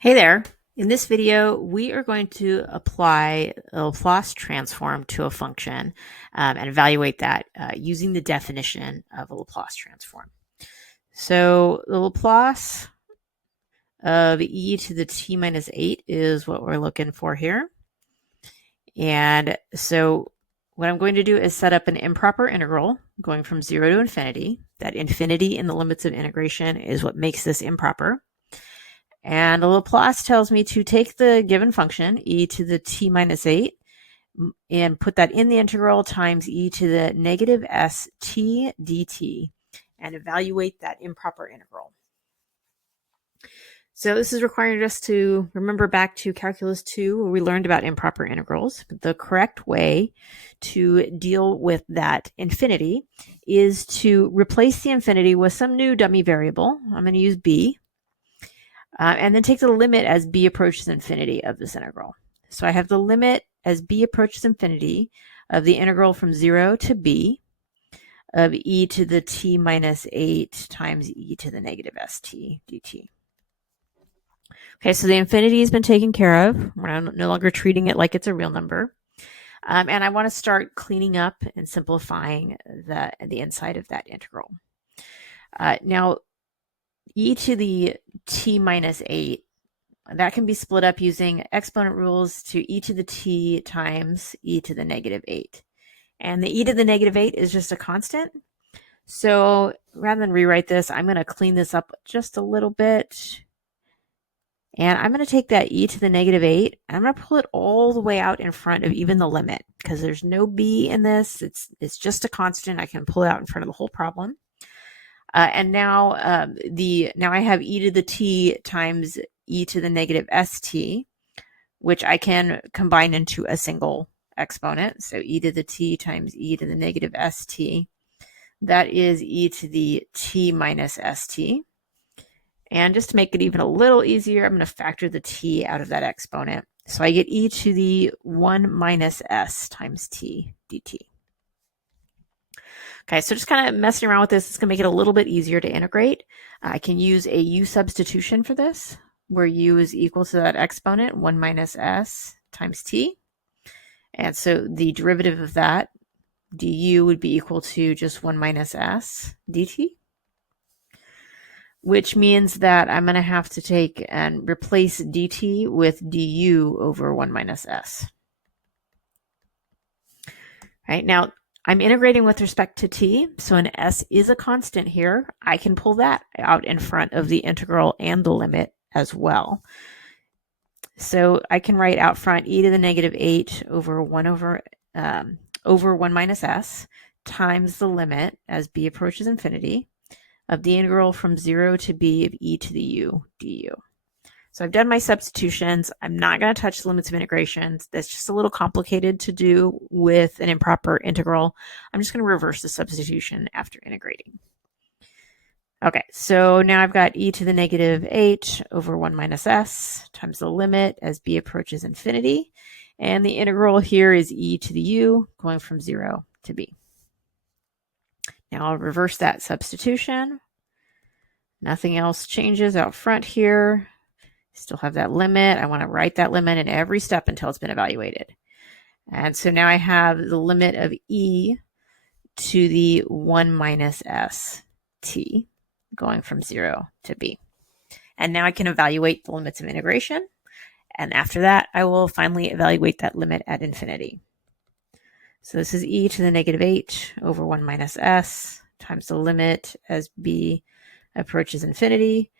Hey there. In this video, we are going to apply a Laplace transform to a function and evaluate that using the definition of a Laplace transform. So the Laplace of e to the t minus 8 is what we're looking for here. And so what I'm going to do is set up an improper integral going from 0 to infinity. That infinity in the limits of integration is what makes this improper. And Laplace tells me to take the given function, e to the t minus 8, and put that in the integral times e to the negative st dt, and evaluate that improper integral. So this is requiring us to remember back to Calculus 2, where we learned about improper integrals. The correct way to deal with that infinity is to replace the infinity with some new dummy variable. I'm going to use b. And then take the limit as b approaches infinity of this integral. So I have the limit as b approaches infinity of the integral from 0 to b of e to the t minus 8 times e to the negative st dt. Okay, so the infinity has been taken care of. We're no longer treating it like it's a real number. And I want to start cleaning up and simplifying the inside of that integral. Now, e to the t minus 8, that can be split up using exponent rules to e to the t times e to the negative 8. And the e to the negative 8 is just a constant. So rather than rewrite this, I'm going to clean this up just a little bit. And I'm going to take that e to the negative 8, and I'm going to pull it all the way out in front of even the limit, because there's no b in this. It's just a constant. I can pull it out in front of the whole problem. And now now I have e to the t times e to the negative st, which I can combine into a single exponent. So e to the t times e to the negative st. That is e to the t minus st. And just to make it even a little easier, I'm going to factor the t out of that exponent. So I get e to the 1 minus s times t dt. Okay, so just kind of messing around with this, it's going to make it a little bit easier to integrate. I can use a u substitution for this, where u is equal to that exponent, 1 minus s times t. And so the derivative of that, du, would be equal to just 1 minus s dt, which means that I'm going to have to take and replace dt with du over 1 minus s. Right, now, I'm integrating with respect to t, so an s is a constant here. I can pull that out in front of the integral and the limit as well. So I can write out front e to the negative 8 over 1 minus s times the limit as b approaches infinity of the integral from 0 to b of e to the u du. So I've done my substitutions. I'm not going to touch the limits of integrations. That's just a little complicated to do with an improper integral. I'm just going to reverse the substitution after integrating. Okay, so now I've got e to the negative 8 over 1 minus s times the limit as b approaches infinity. And the integral here is e to the u going from 0 to b. Now I'll reverse that substitution. Nothing else changes out front here. Still have that limit. I want to write that limit in every step until it's been evaluated. And so now I have the limit of e to the 1 minus s t going from 0 to b. And now I can evaluate the limits of integration. And after that, I will finally evaluate that limit at infinity. So this is e to the negative 8 over 1 minus s times the limit as b approaches infinity,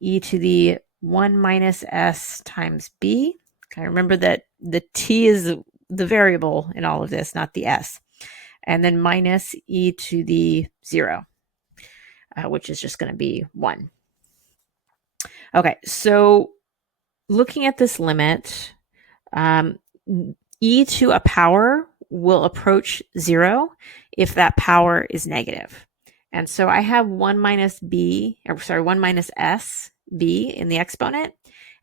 e to the 1 minus s times b. Okay, remember that the t is the variable in all of this, not the s. And then minus e to the 0, which is just going to be 1. Okay, so looking at this limit, e to a power will approach 0 if that power is negative. And so I have 1 minus s b in the exponent.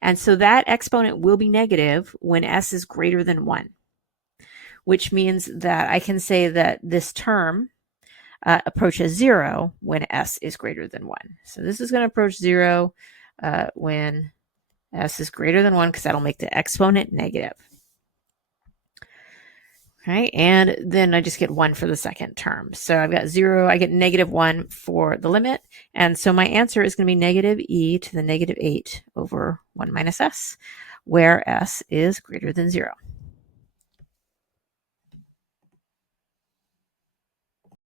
And so that exponent will be negative when s is greater than 1, which means that I can say that this term approaches 0 when s is greater than 1. So this is going to approach 0 when S is greater than 1 because that'll make the exponent negative. Okay, and then I just get 1 for the second term. So I've got 0, I get negative 1 for the limit. And so my answer is going to be negative e to the negative 8 over 1 minus s, where s is greater than 0.